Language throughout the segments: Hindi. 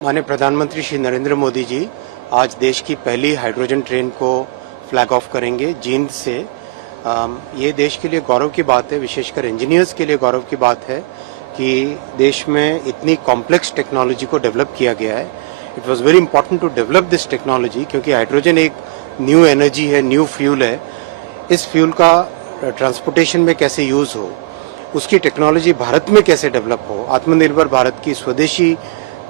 माननीय प्रधानमंत्री श्री नरेंद्र मोदी जी आज देश की पहली हाइड्रोजन ट्रेन को फ्लैग ऑफ करेंगे जींद से। ये देश के लिए गौरव की बात है, विशेषकर इंजीनियर्स के लिए गौरव की बात है कि देश में इतनी कॉम्प्लेक्स टेक्नोलॉजी को डेवलप किया गया है। It was very important to develop this technology क्योंकि हाइड्रोजन एक न्यू एनर्जी है, न्यू फ्यूल है। इस फ्यूल का ट्रांसपोर्टेशन में कैसे यूज हो, उसकी टेक्नोलॉजी भारत में कैसे डेवलप हो, आत्मनिर्भर भारत की स्वदेशी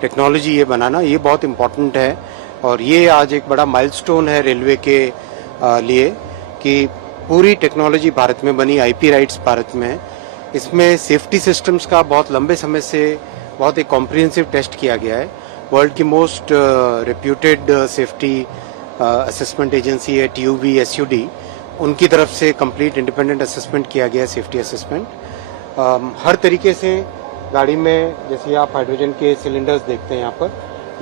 टेक्नोलॉजी ये बनाना, ये बहुत इम्पोर्टेंट है। और ये आज एक बड़ा माइलस्टोन है रेलवे के लिए कि पूरी टेक्नोलॉजी भारत में बनी, आईपी राइट्स भारत में है। इसमें सेफ्टी सिस्टम्स का बहुत लंबे समय से बहुत एक कॉम्प्रिहेंसिव टेस्ट किया गया है। वर्ल्ड की most reputed safety assessment agency है TUV SUD, उनकी तरफ से कंप्लीट इंडिपेंडेंट असेसमेंट किया गया है, सेफ्टी असेसमेंट। हर तरीके से गाड़ी में, जैसे आप हाइड्रोजन के सिलेंडर्स देखते हैं यहाँ पर,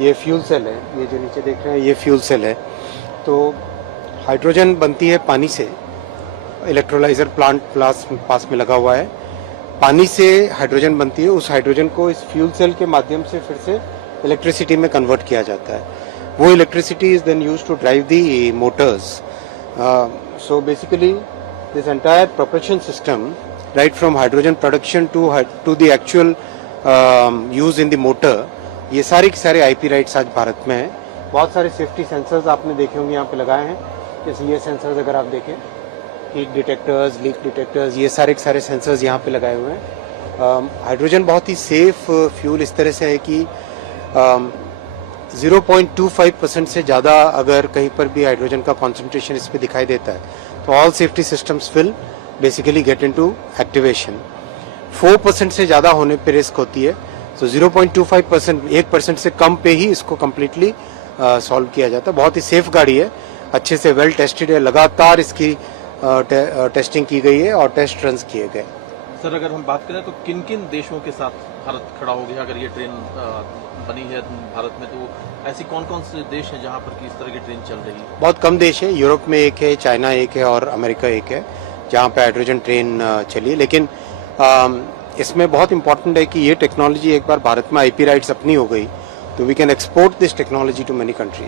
ये फ्यूल सेल है, ये जो नीचे देख रहे हैं ये फ्यूल सेल है। तो हाइड्रोजन बनती है पानी से, इलेक्ट्रोलाइजर प्लांट पास में लगा हुआ है। पानी से हाइड्रोजन बनती है, उस हाइड्रोजन को इस फ्यूल सेल के माध्यम से फिर से इलेक्ट्रिसिटी में कन्वर्ट किया जाता है। वो electricity is then used to drive the motors. So basically this entire propulsion system, right from hydrogen production to the actual use in the motor, ये सारे के सारे IP राइट्स आज भारत में है। बहुत सारे सेफ्टी सेंसर्स आपने देखे होंगे यहाँ पे लगाए हैं, जैसे ये सेंसर्स अगर आप देखें, हीट डिटेक्टर्स, लीक डिटेक्टर्स, ये सारे के सारे सेंसर्स यहाँ पे लगाए हुए हैं। हाइड्रोजन बहुत ही सेफ फ्यूल इस तरह से है कि 0.25% से ज़्यादा अगर कहीं पर भी हाइड्रोजन का कॉन्सेंट्रेशन इस पर दिखाई देता है तो all safety systems will basically get into activation. 4% से ज्यादा होने पे रिस्क होती है, तो 0.25%, 1% से कम पे ही इसको कम्प्लीटली सॉल्व किया जाता है। बहुत ही सेफ गाड़ी है, अच्छे से वेल टेस्टेड है, लगातार इसकी टेस्टिंग की गई है और टेस्ट रन किए गए। सर, अगर हम बात करें तो किन किन देशों के साथ भारत खड़ा हो गया? अगर ये ट्रेन बनी है भारत में, तो ऐसी कौन कौन से देश हैं जहां पर इस तरह की ट्रेन चल रही है? बहुत कम देश है, यूरोप में एक है, चाइना एक है और अमेरिका एक है जहाँ पे हाइड्रोजन ट्रेन चली। लेकिन इसमें बहुत इंपॉर्टेंट है कि ये टेक्नोलॉजी एक बार भारत में IP राइट्स अपनी हो गई तो we can export this technology to many countries.